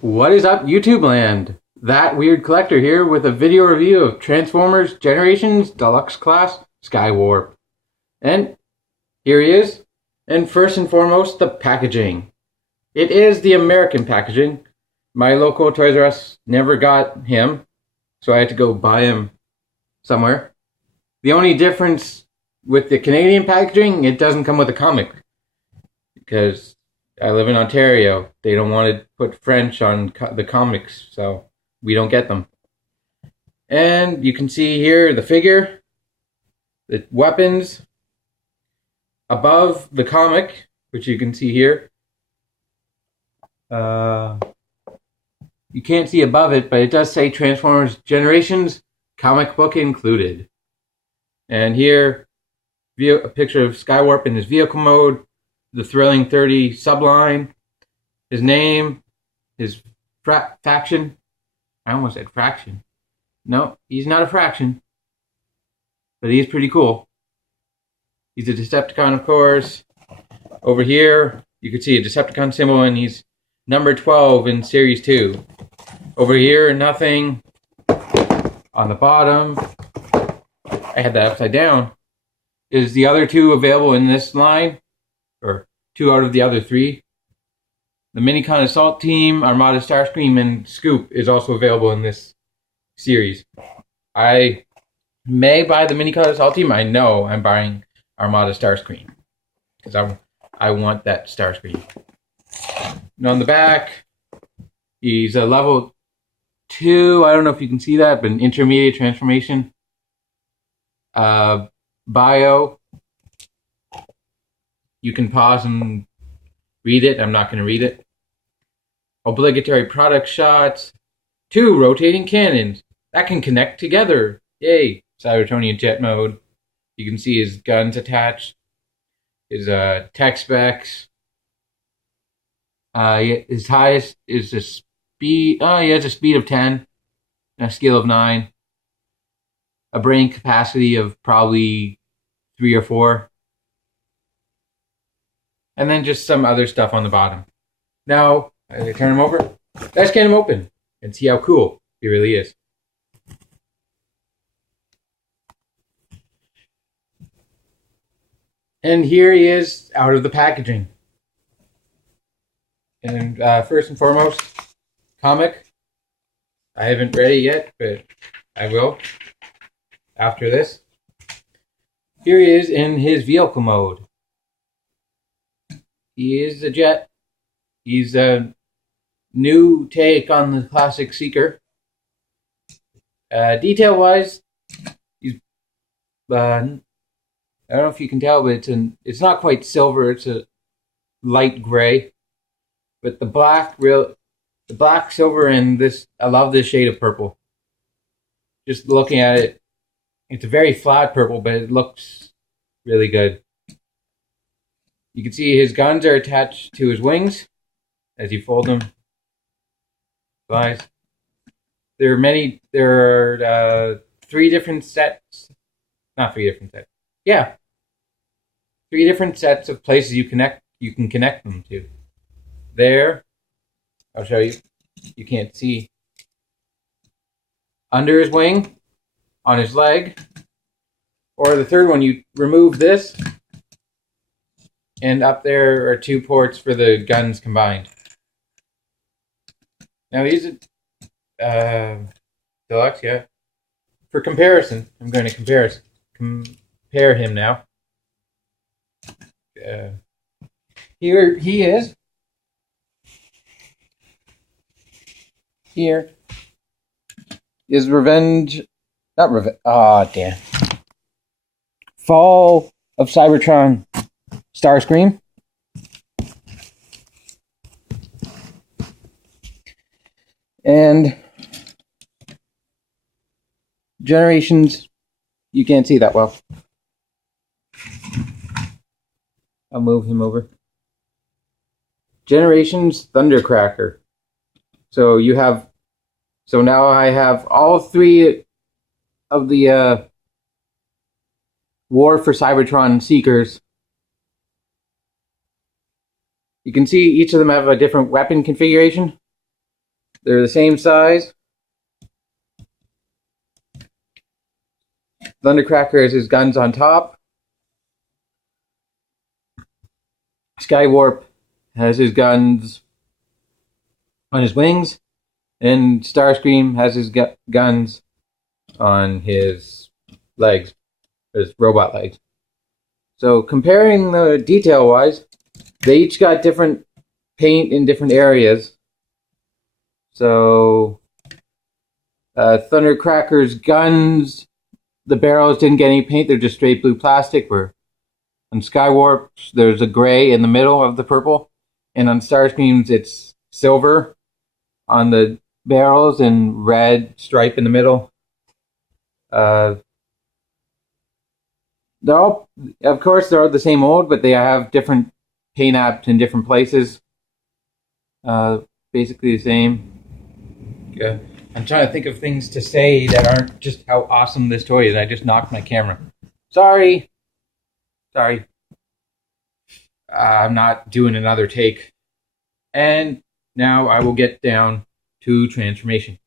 What is up, YouTube land? That Weird Collector here with a video review of Transformers Generations Deluxe Class Skywarp. And here he is. And first and foremost, the packaging. It is the American packaging. My local Toys R Us never got him, so I had to go buy him somewhere. The only difference with the Canadian packaging, it doesn't come with a comic. Because I live in Ontario. They don't want to put French on the comics, so we don't get them. And you can see here the figure, the weapons, above the comic, which you can see here. You can't see above it, but it does say Transformers Generations, comic book included. And here, a picture of Skywarp in his vehicle mode, the Thrilling 30 subline, his name, his faction. I almost said fraction. No, he's not a fraction, but he's pretty cool. He's a Decepticon, of course. Over here, you can see a Decepticon symbol, and he's number 12 in Series 2. Over here, nothing. On the bottom, I had that upside down. Is the other two available in this line? Or 2 out of the other 3. The Minicon Assault Team, Armada Starscream, and Scoop is also available in this series. I may buy the Minicon Assault Team. I know I'm buying Armada Starscream because I want that Starscream. And on the back, he's a level 2. I don't know if you can see that, but an intermediate transformation. Bio. You can pause and read it. I'm not going to read it. Obligatory product shots. 2 rotating cannons that can connect together. Yay! Cybertronian jet mode. You can see his guns attached. His tech specs. His highest is a speed. Oh, he has a speed of 10 and a scale of 9. A brain capacity of probably 3 or 4. And then just some other stuff on the bottom. Now, as I turn him over, let's get him open and see how cool he really is. And here he is out of the packaging. And first and foremost, comic. I haven't read it yet, but I will after this. Here he is in his vehicle mode. He is a jet. He's a new take on the classic Seeker. Detail-wise, he's I don't know if you can tell, but it's not quite silver. It's a light gray. But the black, silver, and this, I love this shade of purple. Just looking at it, it's a very flat purple, but it looks really good. You can see his guns are attached to his wings as you fold them. Flies. There are 3 different sets. Not 3 different sets. Yeah. 3 different sets of places you can connect them to. There. I'll show you. You can't see. Under his wing, on his leg, or the third one, you remove this. And up there are 2 ports for the guns combined. Now he's a deluxe, yeah. For comparison, I'm going to compare him now. Here he is. Here is Revenge. Not Revenge. Ah, damn. Fall of Cybertron. Starscream. And Generations, you can't see that well. I'll move him over. Generations Thundercracker. So now I have all 3 of the War for Cybertron Seekers. You can see each of them have a different weapon configuration. They're the same size. Thundercracker has his guns on top. Skywarp has his guns on his wings. And Starscream has his guns on his legs, his robot legs. So comparing the detail-wise, they each got different paint in different areas. So Thundercracker's guns, the barrels didn't get any paint, they're just straight blue plastic. Where on Skywarp's, there's a gray in the middle of the purple. And on Starscream's, it's silver on the barrels and red stripe in the middle. They're all, of course, they're all the same mold, but they have different paint apps in different places. Basically the same. Yeah. I'm trying to think of things to say that aren't just how awesome this toy is. I just knocked my camera. Sorry. I'm not doing another take. And now I will get down to transformation.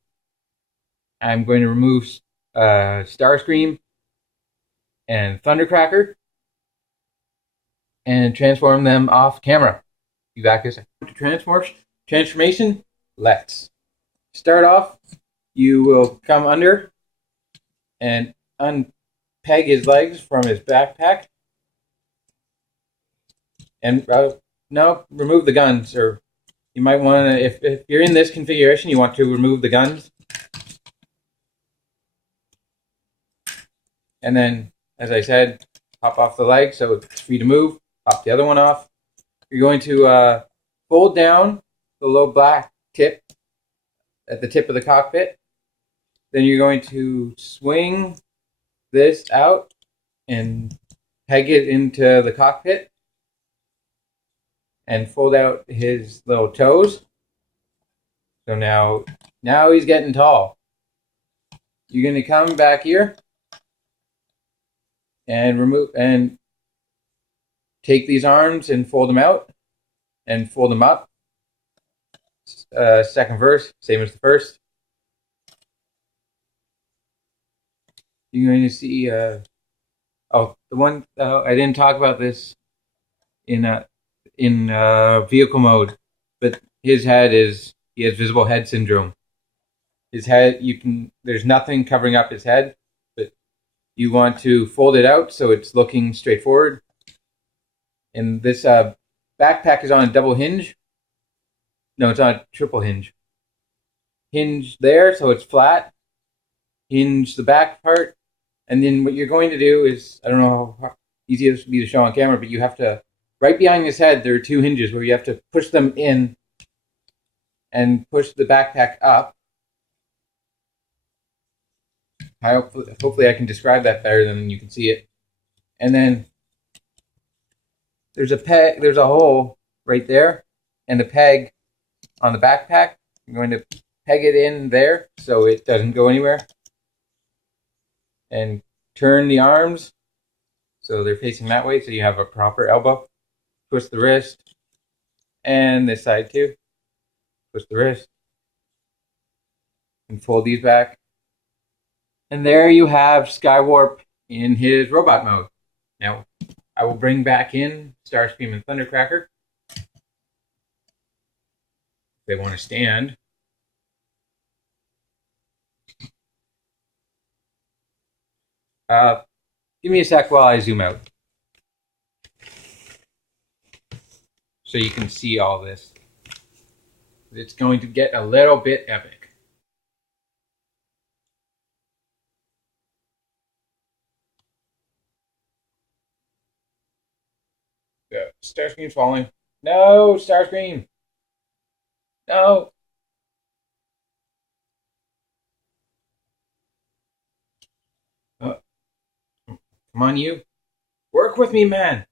I'm going to remove Starscream and Thundercracker and transform them off camera. Be back in a second. Transformation, let's start off. You will come under and unpeg his legs from his backpack. And no, remove the guns, or you might want to, if you're in this configuration, you want to remove the guns. And then, as I said, pop off the leg so it's free to move. Pop the other one off. You're going to fold down the little black tip at the tip of the cockpit. Then you're going to swing this out and peg it into the cockpit. And fold out his little toes. So now he's getting tall. You're going to come back here and take these arms and fold them out and fold them up. Second verse, same as the first. You're going to see. The one I didn't talk about this in vehicle mode, but his head he has visible head syndrome. His head, there's nothing covering up his head, but you want to fold it out so it's looking straight forward. And this backpack is on a double hinge. No, it's on a triple hinge. Hinge there so it's flat. Hinge the back part. And then what you're going to do is, I don't know how easy it is for me to show on camera, but you have to, right behind his head, there are two hinges where you have to push them in and push the backpack up. Hopefully I can describe that better than you can see it. And then there's a hole right there and a peg on the backpack. I'm going to peg it in there so it doesn't go anywhere. And turn the arms so they're facing that way so you have a proper elbow. Twist the wrist. And this side too. Twist the wrist. And fold these back. And there you have Skywarp in his robot mode. Now, I will bring back in Starscream and Thundercracker. If they want to stand. Give me a sec while I zoom out. So you can see all this. It's going to get a little bit epic. Starscream's falling. No, Starscream! No! Come on, you. Work with me, man!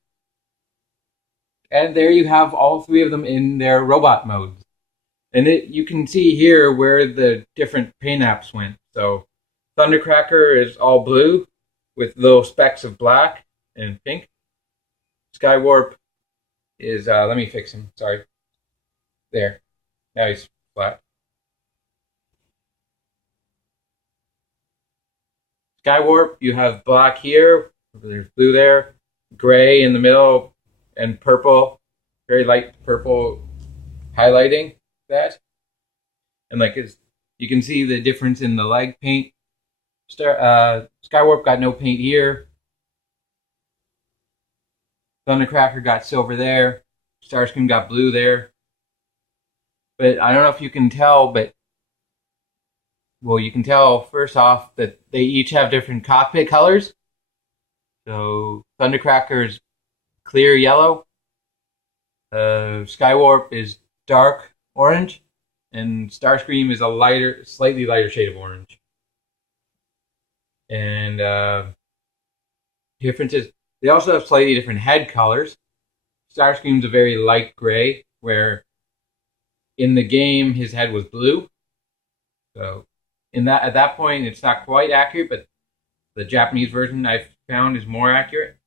And there you have all three of them in their robot modes. And you can see here where the different paint apps went. So Thundercracker is all blue with little specks of black and pink. Skywarp is, let me fix him, sorry. There. Now he's flat. Skywarp, you have black here, there's blue there, gray in the middle, and purple, very light purple highlighting that. And like you can see the difference in the leg paint. Skywarp got no paint here. Thundercracker got silver there. Starscream got blue there. But I don't know if you can tell, but you can tell first off that they each have different cockpit colors. So Thundercracker is clear yellow. Skywarp is dark orange, and Starscream is a slightly lighter shade of orange. And differences. They also have slightly different head colors. Starscream's a very light gray, where in the game his head was blue. So at that point it's not quite accurate, but the Japanese version I've found is more accurate.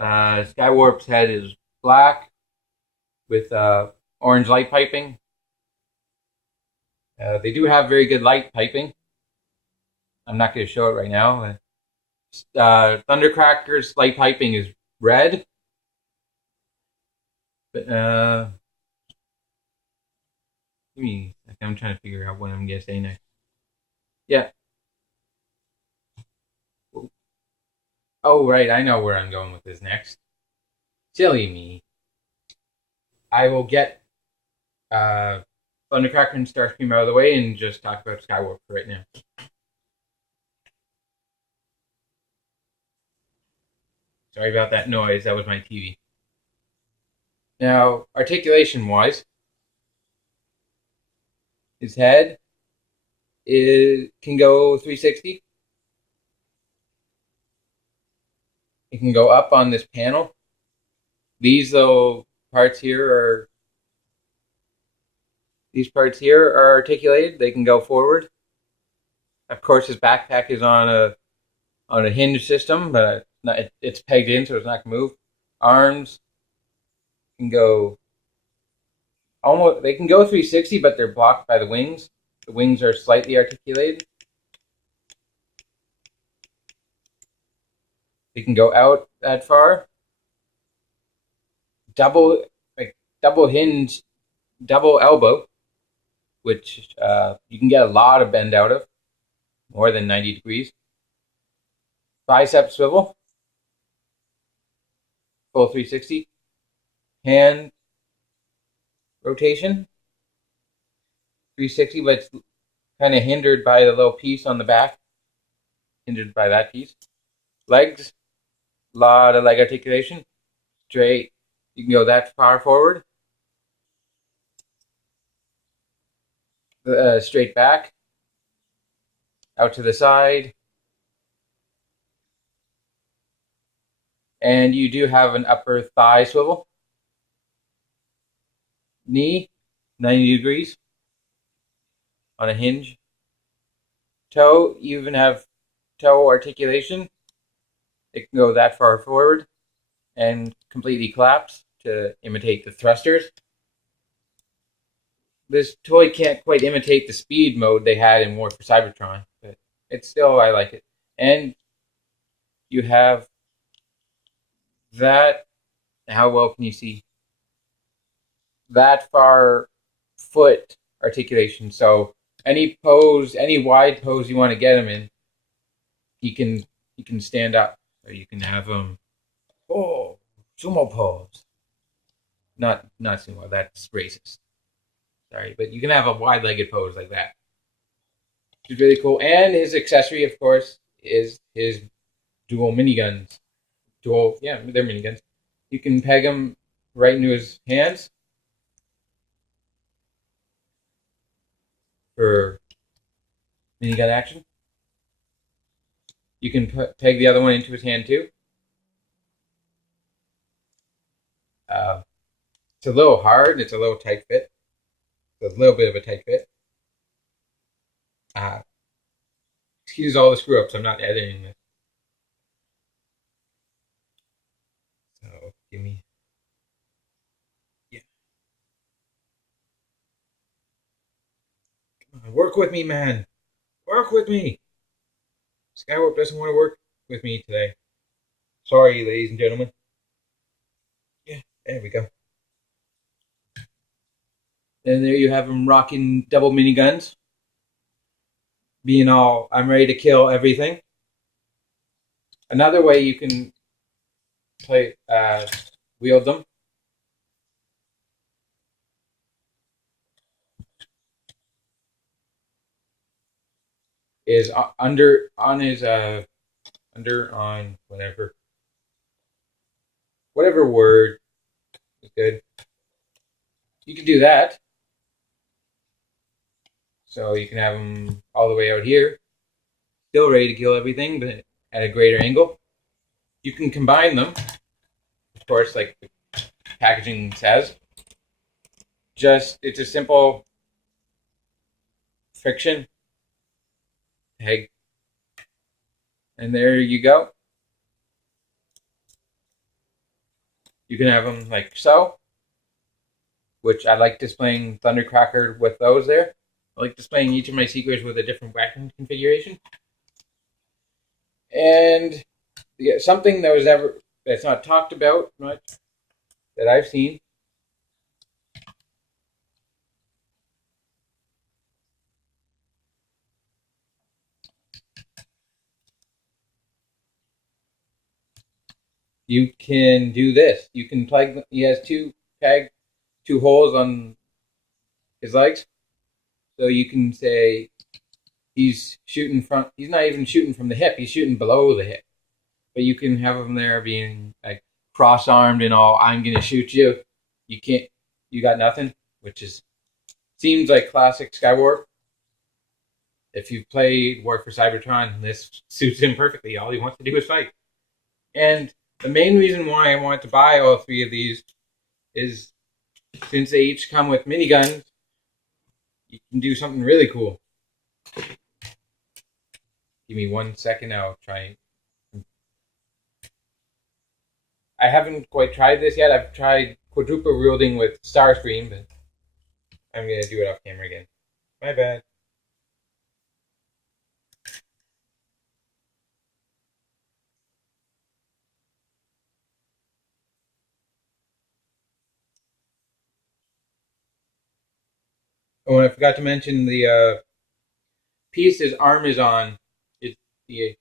Skywarp's head is black with orange light piping. They do have very good light piping. I'm not going to show it right now. Thundercracker's light piping is red. But give me a second. I'm trying to figure out what I'm going to say next. Yeah. Oh, right. I know where I'm going with this next. Silly me. I will get Thundercracker and Starscream out of the way and just talk about Skywarp right now. Sorry about that noise. That was my TV. Now, articulation-wise, his head can go 360. It can go up on this panel. These parts here are articulated. They can go forward. Of course, his backpack is on a hinge system, but it's pegged in, so it's not going to move. Arms can go they can go 360, but they're blocked by the wings. The wings are slightly articulated. They can go out that far. Double hinge, double elbow, which you can get a lot of bend out of, more than 90 degrees. Bicep swivel, full 360. Hand rotation, 360, but it's kind of hindered by the little piece on the back. Hindered by that piece. Legs, a lot of leg articulation. Straight, you can go that far forward. Straight back, out to the side. And you do have an upper thigh swivel. Knee, 90 degrees on a hinge. Toe, you even have toe articulation. It can go that far forward and completely collapse to imitate the thrusters. This toy can't quite imitate the speed mode they had in War for Cybertron, but I like it. And you have that. How well can you see? That far foot articulation. So any wide pose you want to get him in, he can stand up. So you can have him sumo pose. Not sumo, that's racist. Sorry, but you can have a wide-legged pose like that. Which is really cool. And his accessory, of course, is his dual miniguns. They're miniguns. You can peg them right into his hands for minigun action. You can peg the other one into his hand too. It's a little hard. It's a little tight fit. It's a little bit of a tight fit. Excuse all the screw ups. I'm not editing this. So give me. Yeah. Come on, work with me, man. Work with me. Skywarp doesn't want to work with me today. Sorry, ladies and gentlemen. Yeah, there we go. And there you have him rocking double miniguns. Being all, I'm ready to kill everything. Another way you can play, wield them is under on whatever word is good. You can do that. So you can have them all the way out here, still ready to kill everything, but at a greater angle. You can combine them, of course, like the packaging says. It's a simple friction peg. And there you go. You can have them like so, which I like displaying Thundercracker with those there. I like displaying each of my Seekers with a different weapon configuration. And something that's not talked about much that I've seen. You can do this. You can plug. He has two holes on his legs, so you can say he's shooting from. He's not even shooting from the hip. He's shooting below the hip. But you can have him there being like cross-armed and all. I'm gonna shoot you. You can't. You got nothing. Which seems like classic Skywarp. If you've played War for Cybertron, this suits him perfectly. All he wants to do is fight. And the main reason why I wanted to buy all three of these is since they each come with miniguns, you can do something really cool. Give me 1 second, I'll try. I haven't quite tried this yet. I've tried quadruple wielding with Starscream, but I'm going to do it off camera again. My bad. Oh, and I forgot to mention the piece his arm is on. The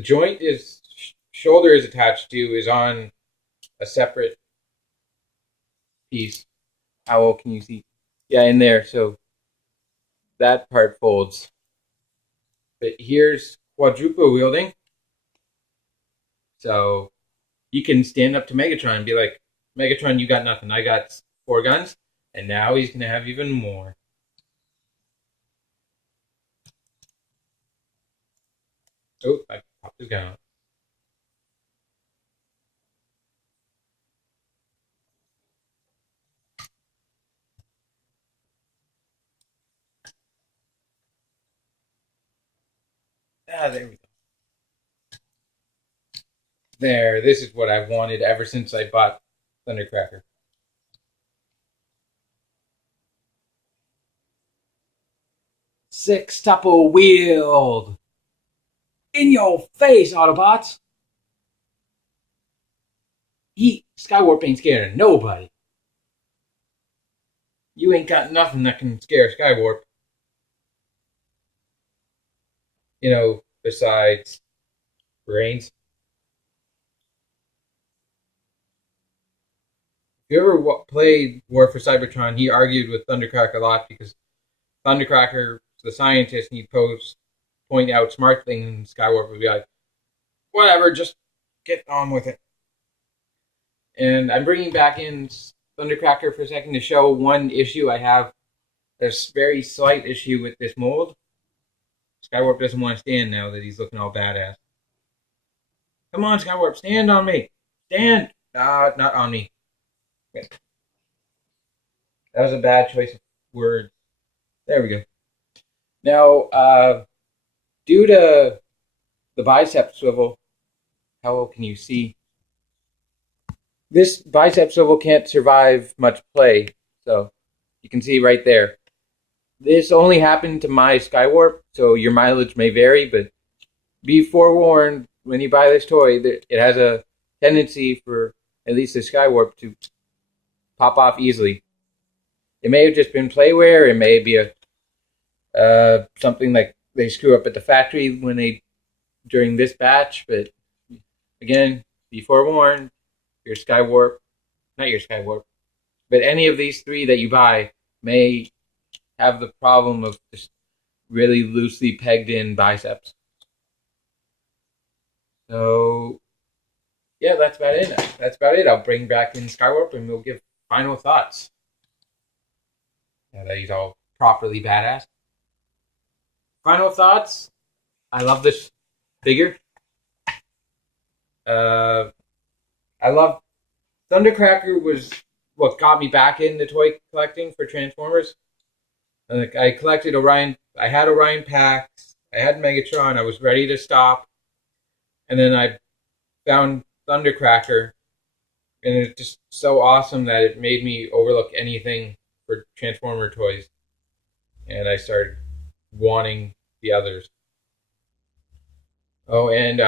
joint his shoulder is attached to is on a separate piece. How well can you see? Yeah, in there. So that part folds. But here's quadruple wielding. So you can stand up to Megatron and be like, Megatron, you got nothing. I got 4 guns. And now he's going to have even more. Oh, I popped his gun out. Ah, there we go. There, this is what I've wanted ever since I bought Thundercracker. Sextuple wield! In your face, Autobots! Skywarp ain't scared of nobody. You ain't got nothing that can scare Skywarp. You know, besides brains. If you ever played War for Cybertron, he argued with Thundercracker a lot because Thundercracker, the scientist, and he'd point out smart things, and Skywarp would be like, whatever, just get on with it. And I'm bringing back in Thundercracker for a second to show one issue I have. There's a very slight issue with this mold. Skywarp doesn't want to stand now that he's looking all badass. Come on, Skywarp, stand on me. Stand. Not on me. Okay. That was a bad choice of words. There we go. Now, due to the bicep swivel, how well can you see? This bicep swivel can't survive much play, so you can see right there. This only happened to my Skywarp, so your mileage may vary, but be forewarned when you buy this toy that it has a tendency for at least the Skywarp to pop off easily. It may have just been playware. It may be a something like they screw up at the factory during this batch. But again, be forewarned. Your Skywarp, not your Skywarp, but any of these three that you buy may have the problem of just really loosely pegged in biceps. So yeah, that's about it. That's about it. I'll bring back in Skywarp and we'll give final thoughts. Now that he's all properly badass. Final thoughts. I love this figure. I love Thundercracker was what got me back into toy collecting for Transformers. Like I collected Orion. I had Orion packs. I had Megatron. I was ready to stop, and then I found Thundercracker, and it's just so awesome that it made me overlook anything for Transformer toys, and I started wanting the others. Oh, and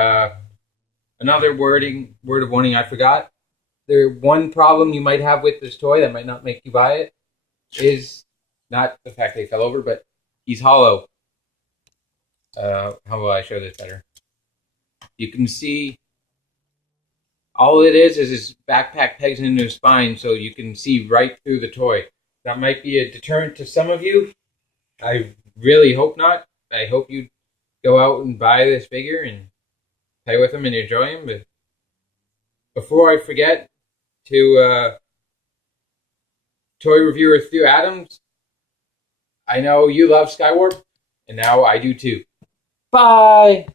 another word of warning I forgot. One problem you might have with this toy that might not make you buy it is not the fact that he fell over, but he's hollow. How will I show this better? You can see all it is his backpack pegs into his spine, so you can see right through the toy. That might be a deterrent to some of you. I really hope not. I hope you go out and buy this figure and play with him and enjoy him. But before I forget, to toy reviewer Stu Adams, I know you love Skywarp, and now I do too. Bye!